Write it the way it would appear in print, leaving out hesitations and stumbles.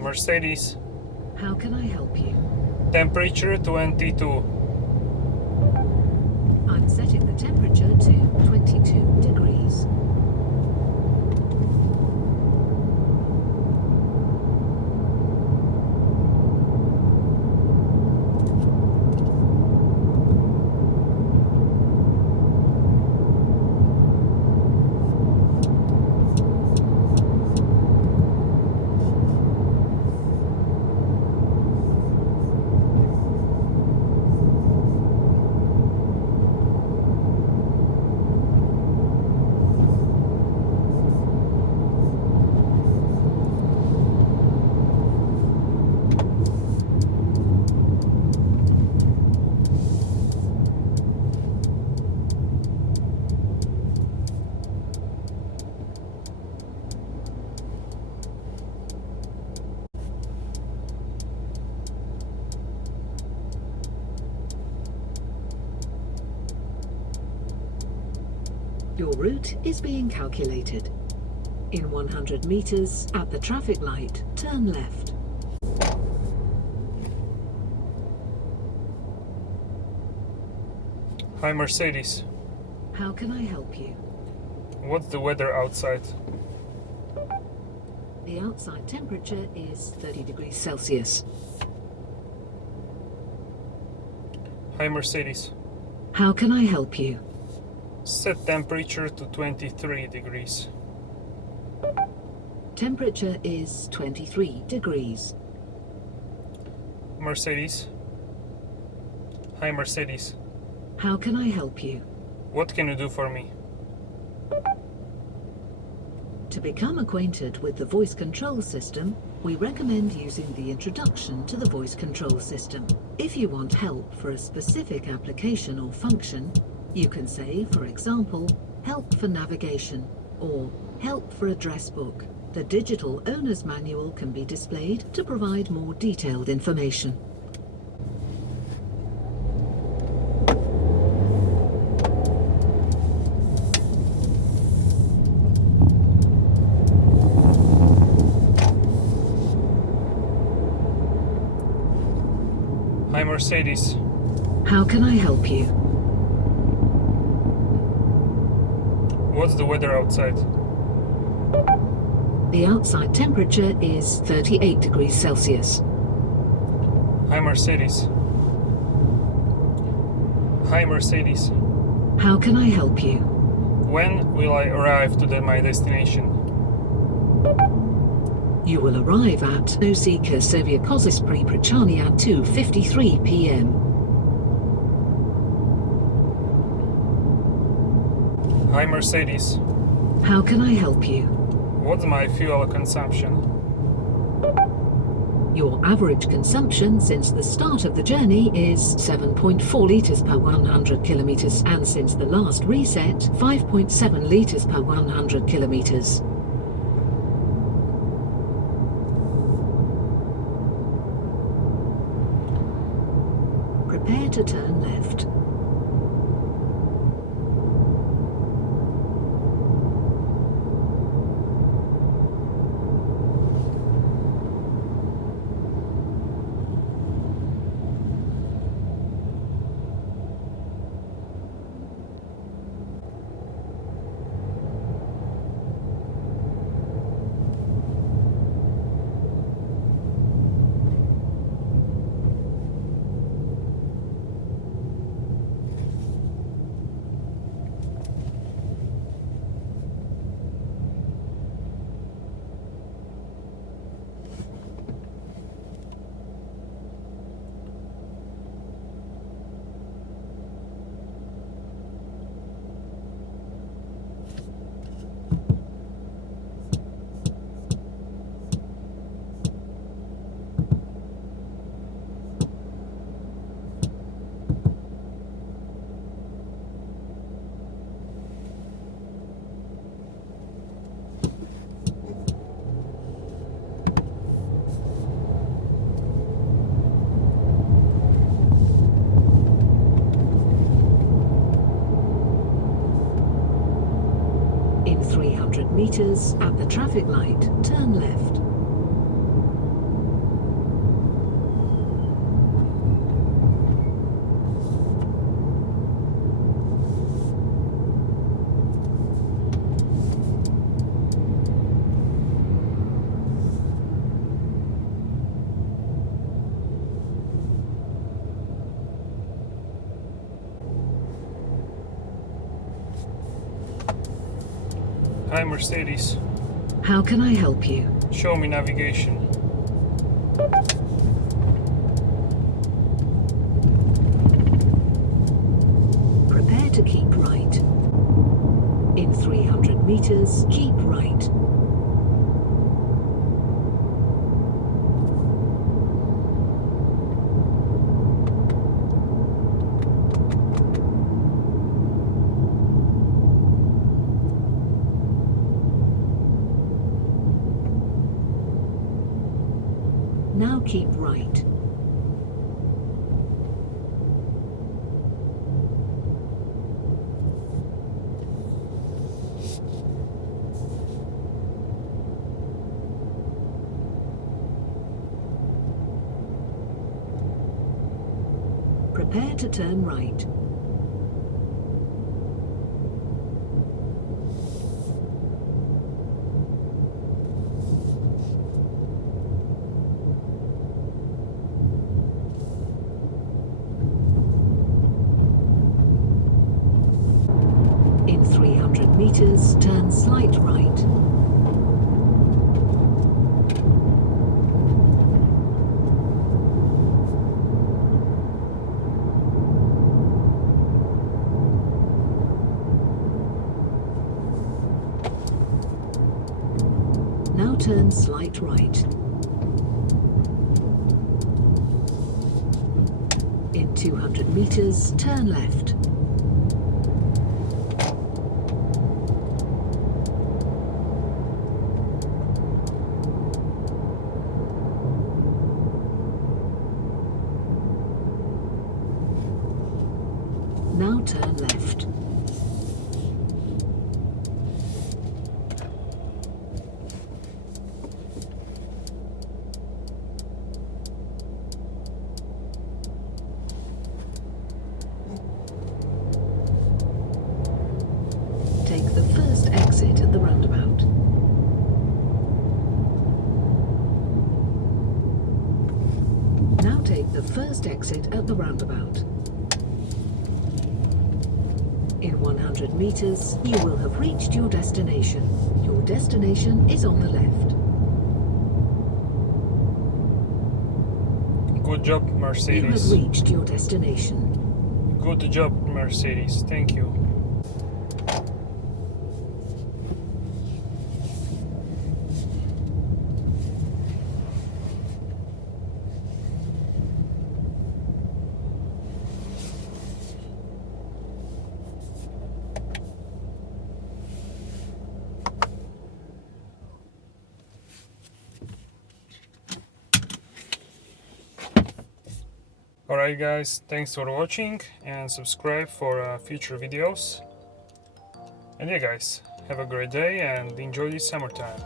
Mercedes. How can I help you? Temperature 22. I'm setting the temperature to 22 degrees. Your route is being calculated. In 100 meters, at the traffic light, turn left. Hi Mercedes. How can I help you? What's the weather outside? The outside temperature is 30 degrees Celsius. Hi Mercedes. How can I help you? Set temperature to 23 degrees. Temperature is 23 degrees. Mercedes. Hi Mercedes. How can I help you? What can you do for me? To become acquainted with the voice control system, we recommend using the introduction to the voice control system. If you want help for a specific application or function, you can say, for example, help for navigation or help for address book. The digital owner's manual can be displayed to provide more detailed information. Hi Mercedes. How can I help you? What's the weather outside? The outside temperature is 38 degrees Celsius. Hi Mercedes. Hi Mercedes. How can I help you? When will I arrive to my destination? You will arrive at Nosika Sevia Priprichani at 2:53 p.m. Hi Mercedes. How can I help you? What's my fuel consumption? Your average consumption since the start of the journey is 7.4 litres per 100 kilometres, and since the last reset, 5.7 litres per 100 kilometres. Prepare to turn left. In 300 meters, at the traffic light, turn left. Hi Mercedes, How can I help you? show me navigation. Prepare to keep right. In 300 meters, keep right. Now keep right. Prepare to turn right. In 300 meters, turn slight right. Now turn slight right. In 200 meters, turn left. Now turn left. Take the first exit at the roundabout. Now take the first exit at the roundabout. In 100 meters, you will have reached your destination. Your destination is on the left. Good job You have Mercedes. reached your destination. Good job Mercedes, thank you. Alright guys, thanks for watching and subscribe for future videos. And yeah guys, have a great day and enjoy this summertime.